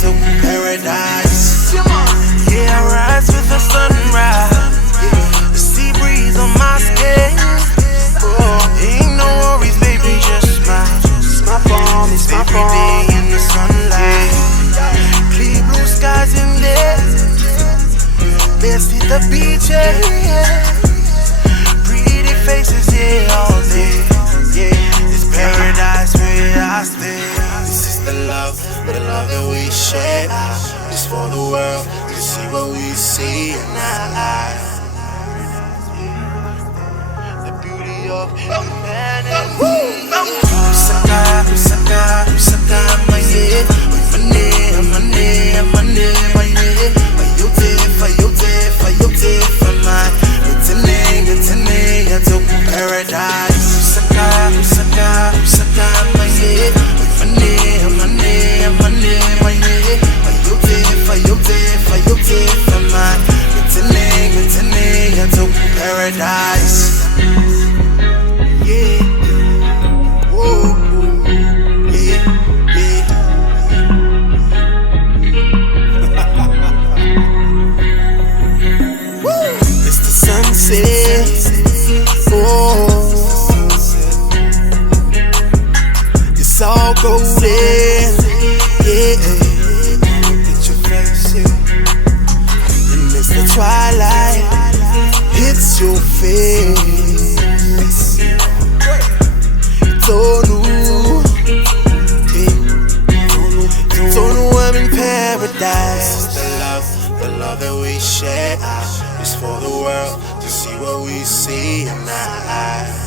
to paradise. Yeah, I rise with the sunrise. The sea breeze on my skin. Ain't no worries, baby, just smile. My phone, it's my Every phone. day in the sunlight. Clear blue skies in there. Let's hit the beach, yeah. Pretty faces, yeah, all day. Yeah, it's paradise where I stay. This is the love that we share. It's for the world to see what we see in our life. The beauty of humanity. Usaka, my yeah. Money. Fayote, for my Gutene, to paradise. Usaka, my yeah. Money, Fayote, for my Gutene, to paradise. Yeah. Whoa. It's the sunset. Oh, it's all golden. Yeah, get your face in. And it's the twilight. Hits your face. Don't I'm in paradise. The love that we share is for the world to see what we see in our eyes.